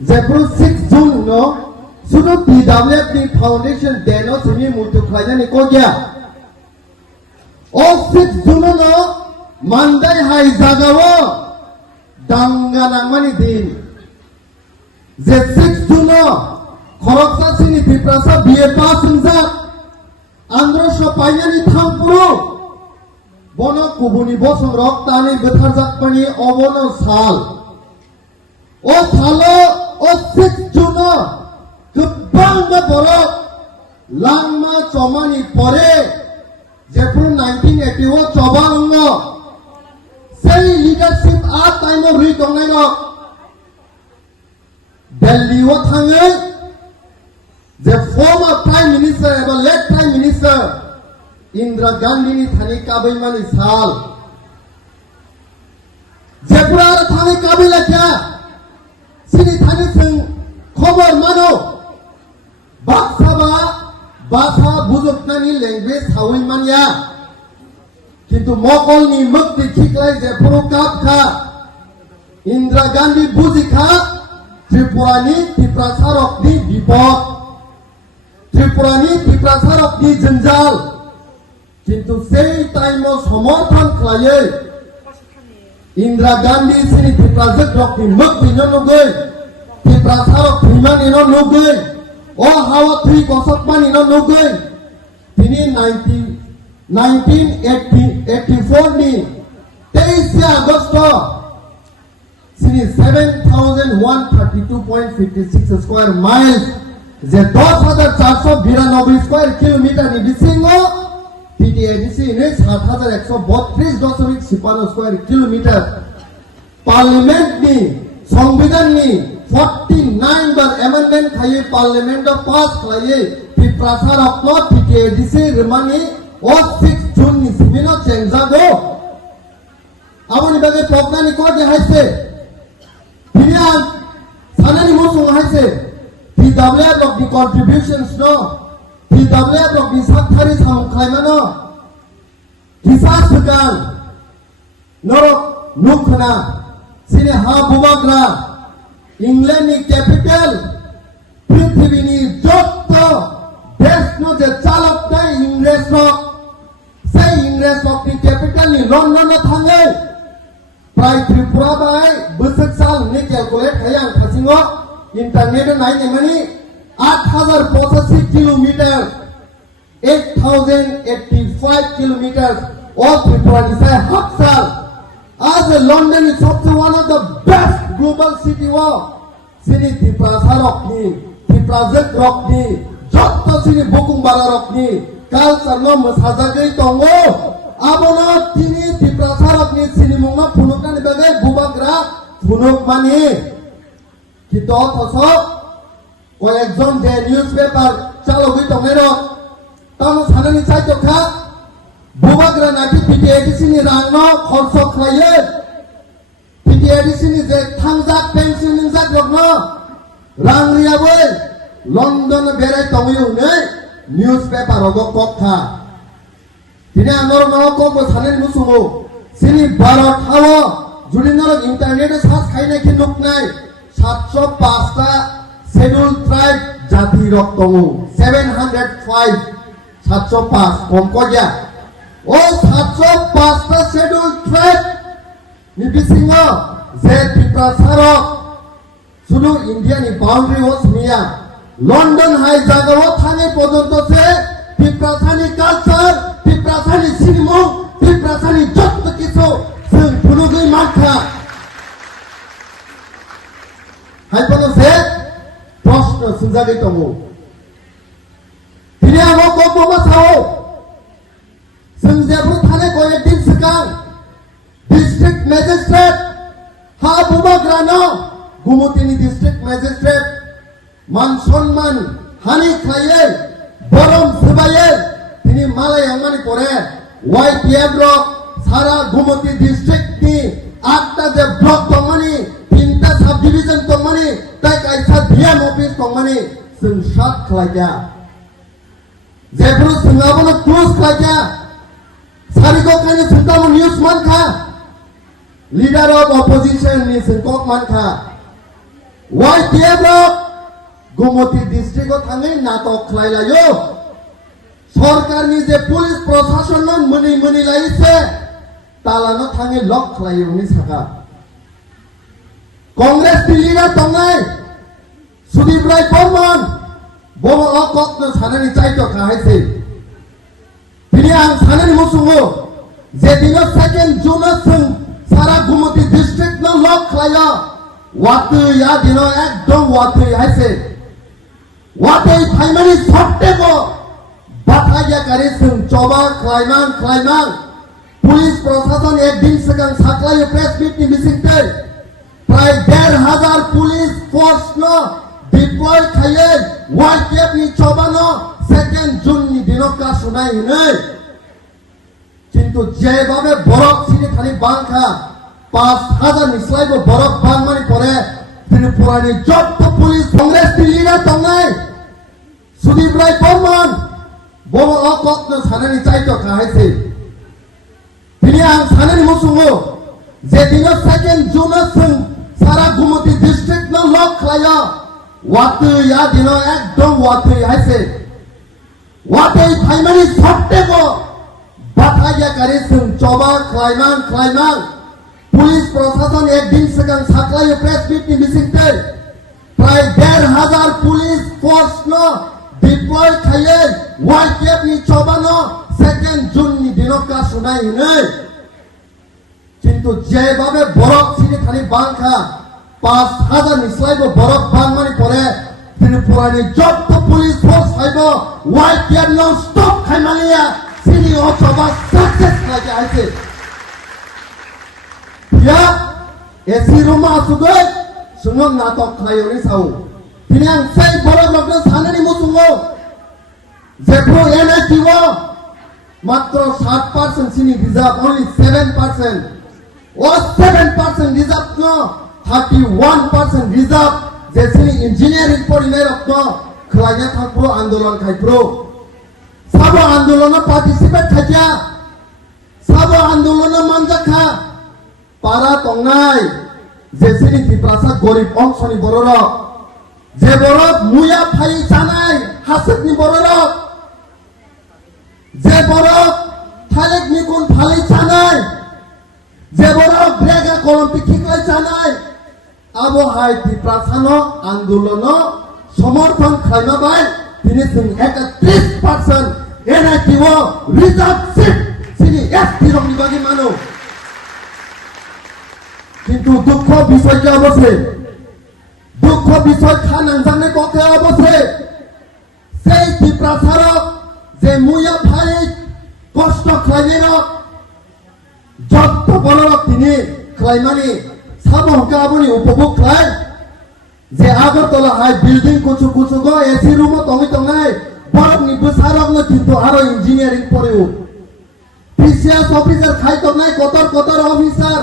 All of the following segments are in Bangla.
जेफ्रो 6 जून नो सुनो PWF नि फाउंडेशन देनो सिमी मुल्टु खायनानि को गया ओ 6 जून नो मानदाय हाय जागावो दांगा नांमानि दिन जे 6 जून नो खरकसा सिनि पिप्रासा बिए पास होनजा आंग्रसो पायनानि थांपुरु बनो कुबुनि बसं रक्तानि गोथारजाकपानि अबनो साल ओ सालो ओ 6 जून गोबां बरफ लांमा चमानि परे जेफ्रो 1981 चबांग सेई लीडरशिप आ टाइम रुइ दंनाय न दिल्लीआव थाङो जे फर्मार प्राइम मिनिस्टार एबा लेट प्राइम मिनिस्टार इंदिरा गांधीनि थानि काबैमानि साल जेफ्रो आरो थानि काबैलाखिया सिनि थानि जों खबर मानो बासा बुजुबनानि लैंग्वेज हावैमानिया किन्तु मकलनि मुक्ति खिकलाय जेफ्रो कापखा इंदिरा गांधी बुजिखा त्रिपुरानि तिप्रासारकनि बिपद त्रिपुरानि तिप्रासारकनि जंजाल किन्तु सेई टाइमाव समर्थन खालायै इंदिरा गांधी सिनि तिप्राजोकरकनि मुक्तिनो नुगै तिप्रासारक थैमानिनो नुगै ओ हावा थै गसकमानिनो नुगै दिनै 1984 नि 23 आगस्ट सिनि 7132.56 स्क्वायर माइल्स जे 10492 स्क्वायर किलोमीटर नि बिसिङाव PTADC ने 7132.56 स्क्वायर किलोमीटर पार्लियामेंट नि संविधान नि 49 बार एमेंडमेंट खायै पार्लियामेंट पास खायै तिप्रासारक PTADC रिमानि 6 जून नि सिमिनो चेंजागो आबनि बागे पकनानि को देहायसे बिनिया सानानि मोसं हायसे PWF of the contributions no PWF of the साथारि सामखायमानो किसा सगाल नरक नुखना सिने हा बुबाग्रा इंग्लैंड नि कैपिटल पृथ्वीनि जत्तो देशनो जे चालकनाय इंग्रेज रक से इंग्रेज रकनि कैपिटल नि लंडन थाङै प्राय त्रिपुरा बाय बोसोर साल नि कैलकुलेट खाय आं थासिङो इंटरनेट नायनो मानि 8085 किलोमीटर 8085 किलोमीटर और त्रिपुरा निसाय हक्साल आज London is also one of the best global city of सिनी तिप्रासारकनि तिप्राजोकरकनि जत्तो सिनी बुकुंबालारकनि कालचारनो मोसाजागै दङो आबनो तिनि तिप्रासारकनि सिनी मुंना फुनुकनानि बागै बुबाग्रा फुनुक मानि किन्तु अथच कयेकजन जे निउज पेपार चालगै दंनाय रक तानो सानानि चाइतखा बुबाग्रा नाखि PTADC नि रांनो खर्च खालायो PTADC नि जे थांजाक पेन्सन निजाक रकनो रां रियाबै लंडन बेराय दङैउनै निउज पेपाराव गखा दिनै आंनो नरको सानानि मुसुमो सिनि भारत हावो जुदि नरक इंटरनेट सार्च खायनायखि नुकनाय 705 टा शेड्यूल ट्राइब जाति रक दङ 705 705 कम कया ओ 705 टा शेड्यूल ट्राइब नि बिसिङाव जे तिप्रासारक सुदु इंडिया नि बाउंड्री ओस मिया लंडन हाय जागाव थाङै पर्यन्तसे तिप्रासानि कालचार तिप्रासानि सिनेमा तिप्रासानि जत्तो किसो जों फुनुगै मानखा हायपनो से प्रश्न सुनजागै दङ दिनै आं गपमा सावो जों जेबो थानाय कयेक दिन सिगां डिस्ट्रिक्ट मेजिस्ट्रेट हा बुबाग्रानो गुमुतिनि डिस्ट्रिक्ट मेजिस्ट्रेट मान सन्मान हानि खायै बरम सबायै दिनै मालायाव मानि परे YPF रक सारा गुमुति डिस्ट्रिक्ट नि 8 टा जे ब्लक दंमानि 3 टा सब डिविजन दंमानि ताय कायसा DM ऑफिस दंमानि जों सात खालाया जेफ्रो जोंआबो क्लोज खालाया सारिको कानि सुनतामो न्यूज मानखा लीडर ऑफ ऑपोजिशन नि सिंकक मानखा YTF गुमती डिस्ट्रिक्ट थाङै नाटक खालायलायो सरकारनि जे पुलिस प्रशासन मोनै लायसे तालानो थाङै लक खालायोनि साखा कांग्रेस लिडार दंनाय सुदीप राय बर्मन बर' अकनो सानैनि चाइट खाहायसै दिनै आं सानैनि मुसुङो जे दिनो 2 जुन जों सारा गुमती डिस्ट्रिक्ट नो लक खालायो वातै या दिनो एकदम वातै हायसै वातै फाइमानि सट्टेको बाथाया गारि जों चबा खालायमान पुलिस प्रशासन एक दिन सिगां साख्लायो प्रेस मिटनि मिसिंथै प्राय 1,500 पुलिस फोर्स नो डिप्लय खायो YTF नि चबानो 2 जुन नि दिनो कासुनाय हिनै किन्तु जेबाबे बरफ सिनि थानि बांखा 5,000 निस्लायबो बरफ बांमानि परे त्रिपुरानि जत्त पुलिस कांग्रेस लिडार दंनाय सुदीप राय बर्मन बर' अकनो सानैनि चाइट खाहायसै दिनै आं सानैनि मुसुङो जे दिनो 2 जुन जों सारा गुमती डिस्ट्रिक्ट नो लक खालायो वातै या दिनो एकदम वातै हायसै वातै फाइमानि सट्टेको बाथाया गारि जों चबा खालायमान पुलिस प्रशासन एक दिन सिगां साख्लायो प्रेस मिटनि मिसिंथै प्राय 1,500 पुलिस फोर्स नो डिप्लय खायो YTF नि चबानो 2 जुन नि दिनो कासुनाय हिनै किन्तु जेबाबे बरफ सिनि थानि बांखा 5,000 निस्लायबो बरफ बांमानि परे त्रिपुरानि जत्त पुलिस फोर्स हायबो YTF नो स्टप खायमानिया सिनि अचबा सक्सेस खालायके हायसै या एसी रूम आसुगै सुङो नाटक खालायोनि साउ दिनै आं सै बरफ लोगनो सानैनि मुसुङो जेखौ NITO मात्र 7% सिनि रिजार्व only 7% or 7% रिजार्व नो 31% रिजार्व जेसिनि इंजीनियरिंग परिनाय रक्तो खलाया थाखो आंदोलन खायप्रो साबो आंदोलन पार्टिसिपेट खाया साबो आंदोलन मानजाखा पारा तंनाय जेसिनि तिप्रासा गरीब अंशनि बररक जे बरफ मुया फाइ जानाय हासोकनि बररक जे बरफ थालेक निकुन फालि जानाय जे बरफ ब्रेगा कलमति खिखलाय जानाय आबो हाय तिप्रासानो आंदोलन समर्थन खालामबाय दिनै जों 31% NITO रिजार्व सीट सिनि ST रंनि बागै मानो किन्तु दुख বিষয় কি অবশ্যে দুঃখ বিষয় খানাंजानाय কথা অবশ্যে সেই ত্রিপ্রাসারক যে মুয়া ভাই কষ্ট খাইরক যত বলরক তিনি খাইমানি সাবহকা আবনি উপভোগ খাই যে আগরতলা হাই বিল্ডিং কুচু কুচু গো এসি রুম তংনাই বরফনি বসারক ন কিন্তু আরো ইঞ্জিনিয়ারিং পড়েও PCS অফিসার খাই তংনাই কতর অফিসার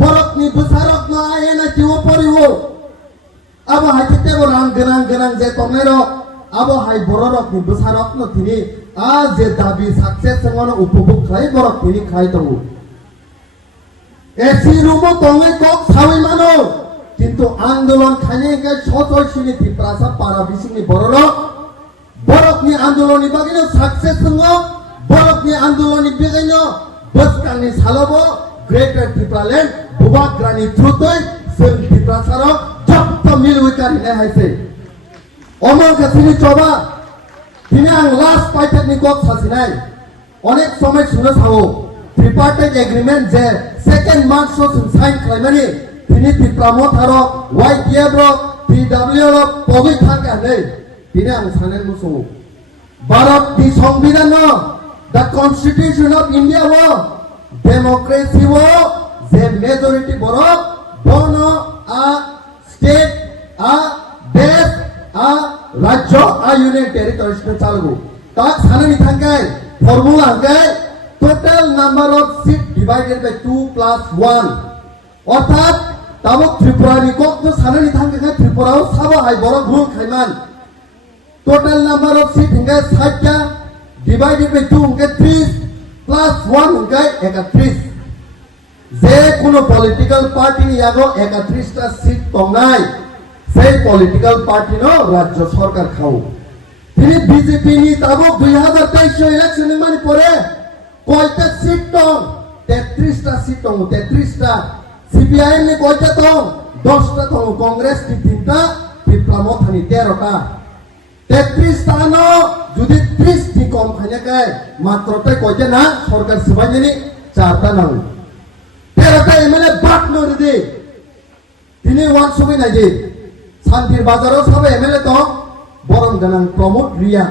बरफनि बसारक ना NITO परिवो अब हाइते रां गोनां जे तंनायरो अब हाइ बररकनि बसारक न थिनि आ जे दाबि सक्सेस संगनो उपभोग खाय बरफ थिनि खाय दउ एसी रूमो तंगै कक सावै मानो किन्तु आन्दोलन खायने गाय सतयसिनि तिप्रासा पारा बिसिनि बररक बरफनि आन्दोलननि बागैनो सक्सेस संगो बरफनि आन्दोलननि बेगायनो बसकांनि सालबो ग्रेटर त्रिपुरालेण्ड बुबाग्रानि थ्रुतै जों त्रिप्रासारक जत्त मिलुइकारिनाय हायसै अमर गासिनि चबा दिनै आं लास्ट पाइटेकनि कक सासिनाय अनेक समय सुनो सावो त्रिपार्टाइट एग्रीमेंट जे 2 मार्च जों साइन खालामनानै दिनै त्रिपुरामो थारक YTF रक TW रक पगै थांगानै दिनै आं साननाय मुसौ भारतनि संविधान द कन्स्टिट्यूशन ऑफ इंडिया वो डेमोक्रेसी वो जे मेजॉरिटी बरफ बोनो आ स्टेट आ देश आ राज्य आ यूनियन टेरिटरीज में चालू ताक साननि थांगाय फॉर्मूला हंगाय total number of seat divided by 2+1 अर्थात ताबक त्रिपुरानि कक्तो साननि थांगाय त्रिपुराव साबा हाय बरफ रुल खायमान टोटल नंबर ऑफ सीट हंगाय 60 डिवाइडेड बाय 2 हंगाय 30+1 हंगाय 31 जे कोनो पॉलिटिकल पार्टी यागो 31टा सीट तंगाय সেই পলিটিক্যাল পার্টি নো রাজ্য সরকার খাও তিনি বিজেপি নি তাবো 2023 ইলেকশন মানে পরে কয়টা সিট দং 33টা সিট দং 33টা সিপিআইএম নি কয়টা দং 10টা দং কংগ্রেস নি 3টা বিপ্লবথানি 13টা 33টা নো যদি 30 টি কম খাইনাকাই মাত্রটাই কয়টা না সরকার সিবাইনি 4টা নাও 13টা এমএলএ বাট নরদি তিনি ওয়ান সবই নাই যে শান্তির বাজারও সবে এমএলএ তো বরং গানাং প্রমোদ রিয়া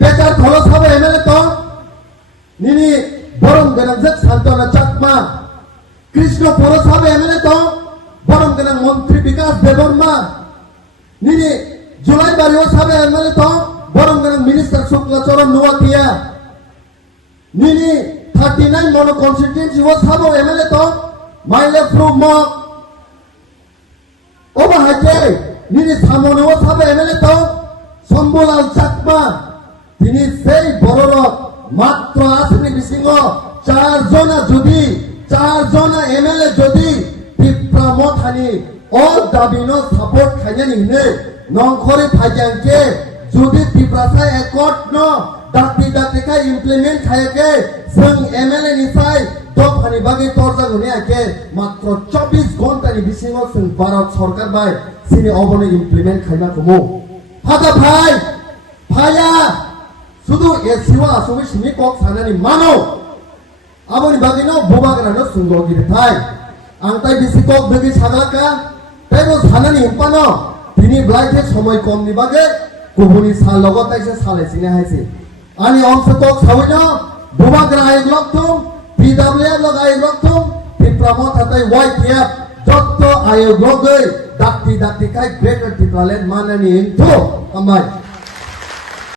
পেচার থলো সবে এমএলএ তো নিনি বরং গানাং যে শান্তনা চাকমা কৃষ্ণপুর সবে এমএলএ তো বরং গানাং মন্ত্রী বিকাশ দেববর্মা নিনি জুলাইবাড়িও সবে এমএলএ তো বরং গানাং মিনিস্টার শুক্লাচরণ নোয়াতিয়া নিনি 39 মনো কনস্টিটিউয়েন্সি ও সবে এমএলএ তো মাইলে প্রমোদ ওবা হাইতে নিনি সামনেও সাবে এমএলএ তো সম্বলাল চাকমা তিনি সেই বড় মাত্র আসনে বিসিংহ 4 জনা এমএলএ যদি বিপ্লবথানি ও দাবিনো সাপোর্ট খাইনি নে নংখরে ফাইজাংকে যদি ত্রিপুরা একট ন দাতি কা ইমপ্লিমেন্ট খায়কে जों एमएलए निफ्राय दफानि बागै तर्जा होनायाके मात्र 24 घन्टानि बिसिङाव जों भारत सरकार बाय सिनि अबने इमप्लिमेंट खायना खमो हादा भाया सुदु एसिवा आसुमि सिनि कक सानानि मानो आबनि बागैनो बुबाग्रानो सुंगगिरि थाय आंताय बिसि कक दगि सागलाका तेबो सानानि हिमपानो दिनि ब्लाइथे समय कमनि बागै गुबुनि सा लगतायसे सालायसिने हायसे आनि अंश कक सावैनो बुबाग्रा आयोग लक्तुम पीडब्ल्यूएफ लग आयोग लक्तुम पिप्रामो थातै वाइटीएफ जत्तो आयोग लगै दाक्ति काय ग्रेटर टिप्रालेन्ड माननि इन्थु अमाय